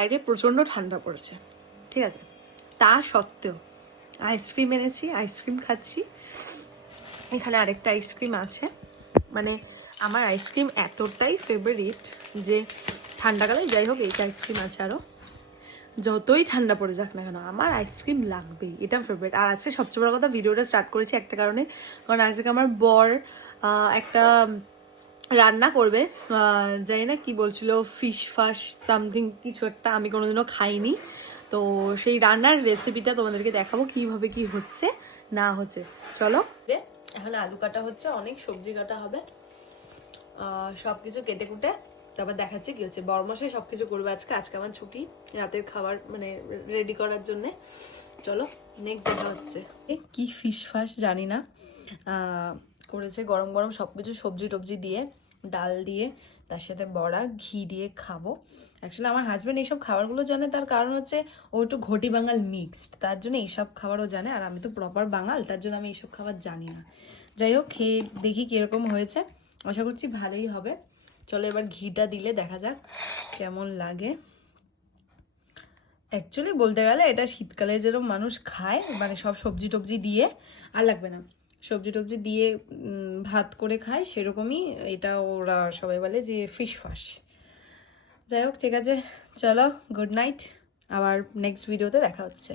বাইরে প্রচণ্ড ঠান্ডা পড়েছে, ঠিক আছে, তা সত্ত্বেও আইসক্রিম এনেছি, আইসক্রিম খাচ্ছি। এখানে আরেকটা আইসক্রিম আছে, মানে আমার আইসক্রিম এতটাই ফেভারিট যে ঠান্ডাকালে যাই হোক এইটা আইসক্রিম আছে, আরও যতই ঠান্ডা পড়ে যাক না কেন আমার আইসক্রিম লাগবেই, এটা ফেভারিট। আর আজকে সবচেয়ে বড় কথা, ভিডিওটা স্টার্ট করেছি একটা কারণে, কারণ আজকে আমার বর একটা রান্না করবে, জানি না কি বলছিল, ফিশ ফাশ সামথিং কিছু একটা, আমি কোনোদিনও খাইনি। তো সেই রান্নার রেসিপিটা তোমাদেরকে দেখাবো কিভাবে কি হচ্ছে না হচ্ছে। চলো, এখন আলু কাটা হচ্ছে, অনেক সবজি কাটা হবে, সবকিছু কেটে কুটে তারপর দেখাচ্ছি কি হচ্ছে। বড়মশাই সবকিছু করবে আজকে, আজকে আমার ছুটি রাতের খাবার মানে রেডি করার জন্য। চলো নেক্সট দেখা হচ্ছে। কি ফিশ ফাশ জানি না, করেছে গরম গরম সবকিছু সবজি টবজি দিয়ে, ডাল দিয়ে, তার সাথে বড়া, ঘি দিয়ে খাবো। অ্যাকচুয়ালি আমার হাজব্যান্ড এইসব খাবারগুলো জানে, তার কারণ হচ্ছে ও একটু ঘটি বাঙাল মিক্সড, তার জন্য এইসব খাবারও জানে, আর আমি তো প্রপার বাঙাল, তার জন্য আমি এইসব খাবার জানি না। যাই হোক, খেয়ে দেখি কিরকম হয়েছে, আশা করছি ভালোই হবে। চলো এবার ঘিটা দিলে দেখা যাক কেমন লাগে। অ্যাকচুয়ালি বলতে গেলে এটা শীতকালে যেরকম মানুষ খায়, মানে সব সবজি টবজি দিয়ে, আর লাগবে না, সবজি টবজি দিয়ে ভাত করে খায়, সেরকমই এটা ওরা সবাই বলে যে ফিশ ফাশ। যাই হোক, ঠিক আছে, চলো গুড নাইট, আবার নেক্সট ভিডিওতে দেখা হচ্ছে।